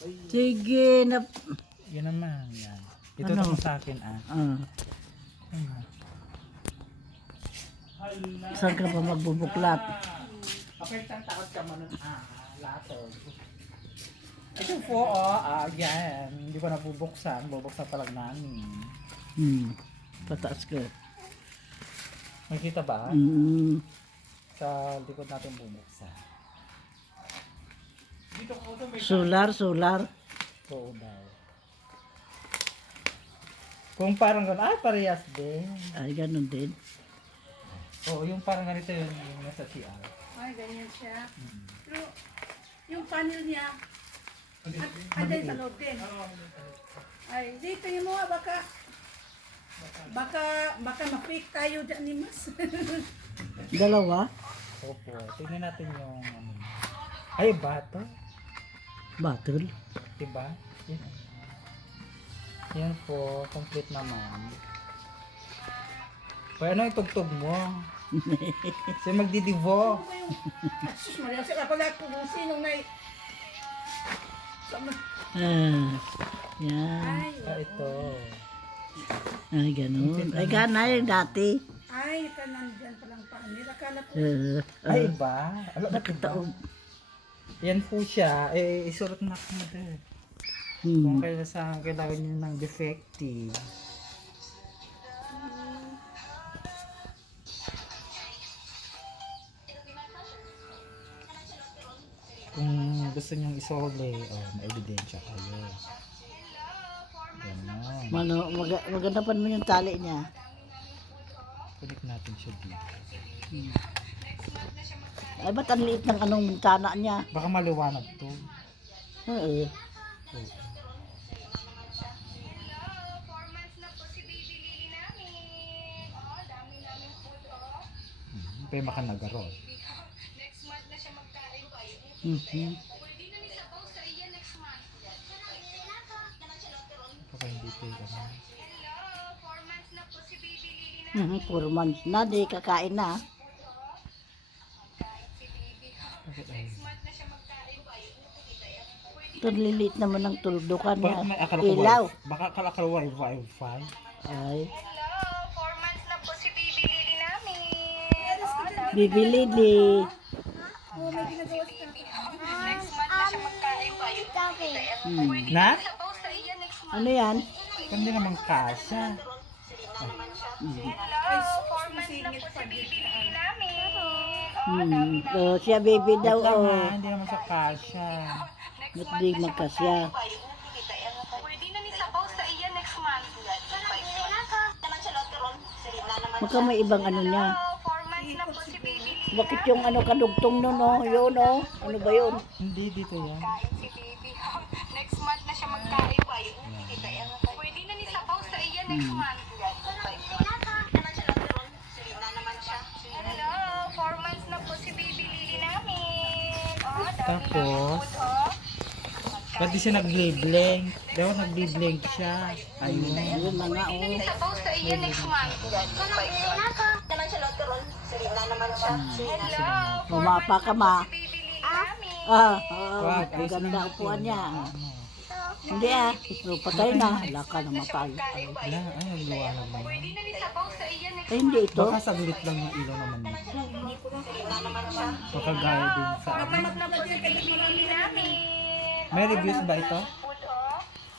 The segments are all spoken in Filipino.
Sige na. Yan naman, yan. Ito Ano? naman sa akin, ah. Saan ka pa magbubuklat? Okay, isang takot ka man nun, latog. Ito po, yan. Hindi ko nabubuksan. Bubuksan pa lang namin. Pataas ko. Makikita ba? Sa likod natin bubuksan. Dito ko ito may Solar. Oo daw. Kung parang gano'n, parehas din. Ay, ganun din. Oo, yung parang ganito yung nasa CR. Ay, ganyan siya. Pero, yung panel niya, andyan sa loob din. Ay, dito yung mga baka ma-fake tayo dyan ni Mas. Dalawa? Opo, tingnan natin yung ano. Ay, bato. Battle. Diba? Yan po, complete naman. Kaya ano yung tugtog mo? Siya magdidivo. Sus, Maria, sila pala kung sinong na Yan. Ito. Ay, ganun. Ay, ganay dati. ay, ka nandyan palang panel. Akala ko, Ay, iba? Alam mo Nakataob. Yan po siya. Isulat na ako na din. Kung kailangan nyo ng defective. Kung gusto nyong isole, may ebidensya kayo. Ganon. Maganda pa naman yung tali niya. Connect natin siya dito. Ay, ba't ang liit ng anong tana niya? Baka maliwanag to. Oo. Pero baka nagarot. Baka hindi tayo naman. 4 months na, di kakain na. Bakit ay? Ito liliit naman ng tuldukan niya. Baka may akala ko Ilaw. Baka akala ko Wi-Fi. Ay. Bibili di. Na? Ano yan? Hindi naman kasya. masingit pa dito. Siya baby daw. Wait lang Oh. ha, hindi naman sa kasya. Ba't di magkasya? Pwede na ni sabaw sa iya next month. Naman siya loteron. Baka may ibang ano niya. 4 months na po si baby. Bakit yung ano kadugtong nun, oh? Yun, oh. Ano ba yun? Hindi dito yan. Si baby. Next month na siya magkain. Pwede na ni sabaw sa iya next month. Naman siya loteron. Na naman siya. Hello, 4 months na po si baby Lily namin. Tapos, ba't di siya nag-blank? Dapat nag-blank siya. Ayun. Yun na nga, Pwede na ni oh. sabaw sa iya next month. Naman siya loteron. Na naman siya. Hello, Mumapa ka, ma. baby Lily namin. Wag, Ang ganda upuan niya. Hindi ah. So, patay na. Wala ka na matay. Wala, ay, nagluwanag na yun. Pwede na ni sabaw sa iya next Eh, hindi ito. Baka saglit lang yung ilaw naman nito. Baka gaya din sa ano. Lily namin. May reviews ba ito?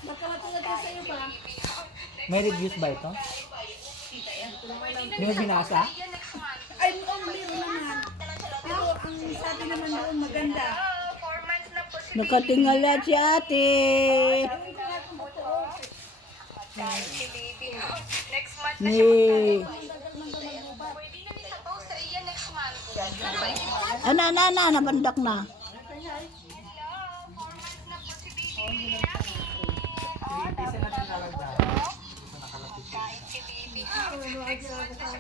Baka matulad ka sa iyo pa. May reviews ba ito? Hindi mo binasa? Ay, meron naman. Pero ang sabi naman doon maganda. 4 months na po si Nakatingala si ate. Ewan ko nga kung totoo. baby. Next month na Ni. pwede na ni sabaw sa iya next month. Nabandak na. Si baby. Next month na siya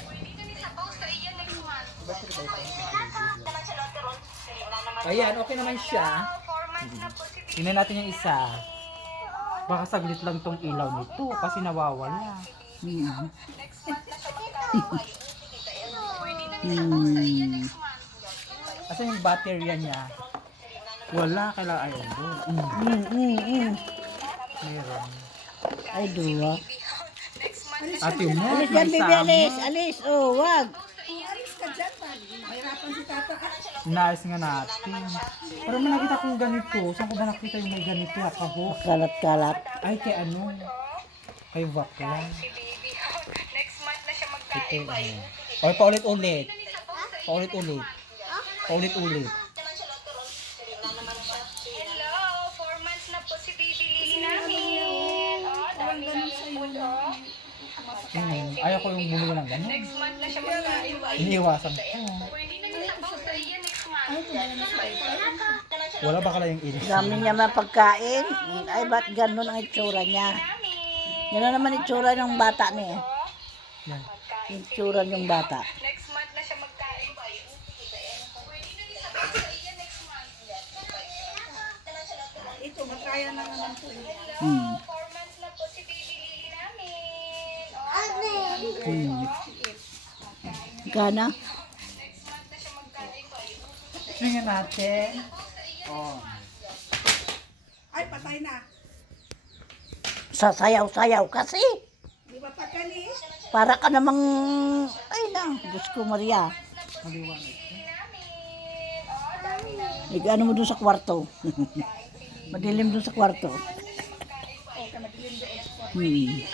pwede na ni sabaw sa iya next month. Naman siya loteron. Ayan, okay naman siya. 4 months na po si baby. Tingnan natin yung isa. Baka saglit lang tong ilaw nito kasi nawawala. Next month na siya magkain. Pwede na ni sabaw sa iya next month. Asan yung battery niya? Wala, kailangan ayaw doon. Meron. Ay, duwa. Next month na Ate mo, Alis may yan, bibi, sama. alis. Alis, oh, wag. Alis ka dyan, man. Mahirapan si tata. Inaayos nga natin. Pero may nakita kong ganito. Saan ko ba nakita yung may ganito? Kahok. Kalat-kalat. Ay, kay ano? Kay Vakla. si baby. Next month na siya magkain. Oy, paulit-ulit. Paulit-ulit. Paulit-ulit. Hello, 4 months na po si baby Lily namin. Oh, dami namin food, oh. Ayaw ko yung bumili ng gano'n. Next month na siya magkain. Iniiwasan ko. Pwede na niya sabaw sa iya next month. Wala ba kala yung ilis? Dami niya mapagkain. Ay, ba't ganun ang itsura niya? Gano'n naman itsura ng bata niya. Yan. Yung itsura ng bata. Next month na siya magkain. Pwede na niya sabaw sa iya next month. Ito, makaya na naman po. Hmm. 4 months na po si baby Lily namin. Oh, Hmm. Kana? next month na siya magkain. Tingnan natin. Oh. Ay, patay na. Sasayaw-sayaw kasi. Di ba pagkali? Para ka namang, ay na, Diyos ko Maria. Maliwanag. Ano mo doon sa kwarto? Madilim doon sa kwarto. Hmm.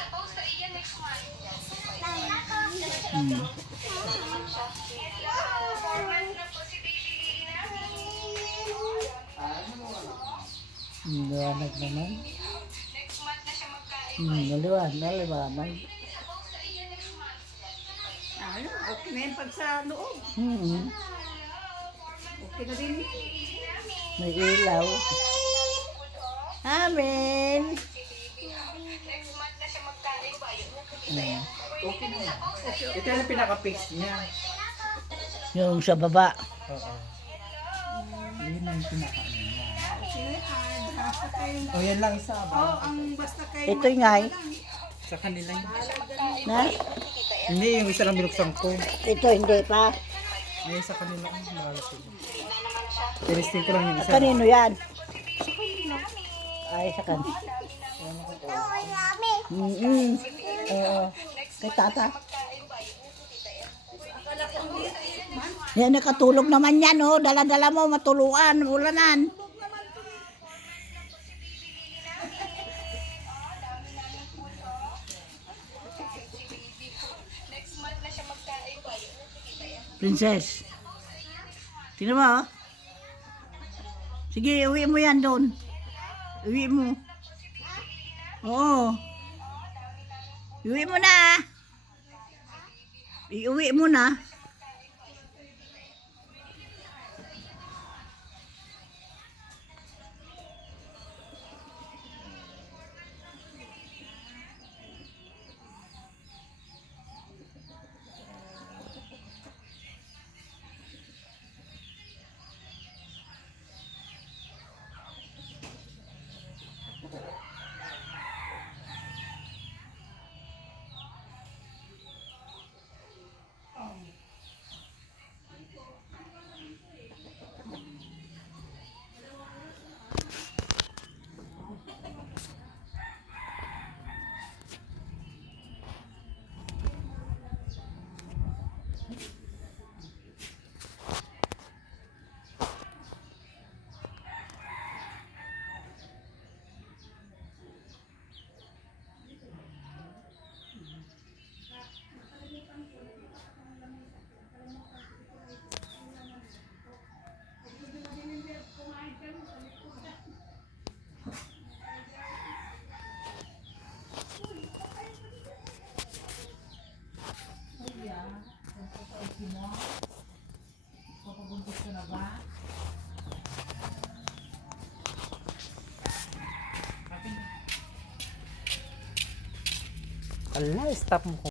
Hmm. Liwanag naman. Next month na siya magkain. Naliwanag. Ayun, okay na yun pag sa loob. Hmm. Okay na din. May ilaw. Amen. Next month na siya magkain. Hmm. Ito yung pinaka-paste niya. Yung sa baba. Oo. Yun na yung pinaka-ano niya. Sino basta kayo. O yan lang isa ba? Oh, ang basta kayo. Ito nga eh. Sa kanila yun. Na? Hindi, yung isa lang binuksan ko. Ito hindi pa. May sa kanila. Ang malas yun. Tinisting ko lang yung isa. Kanino yan? Ay, sa kan. Oo. Kay tata. Yan, nakatulog naman yan, oh. Dala-dala mo, matuluan, ulanan. Next month na siya magkain. Princess. Tingnan mo, oh. Sige, uwi mo yan doon. Uwi mo. Oo. Uwi mo na. Iuwi mo na. Ala, stop mo.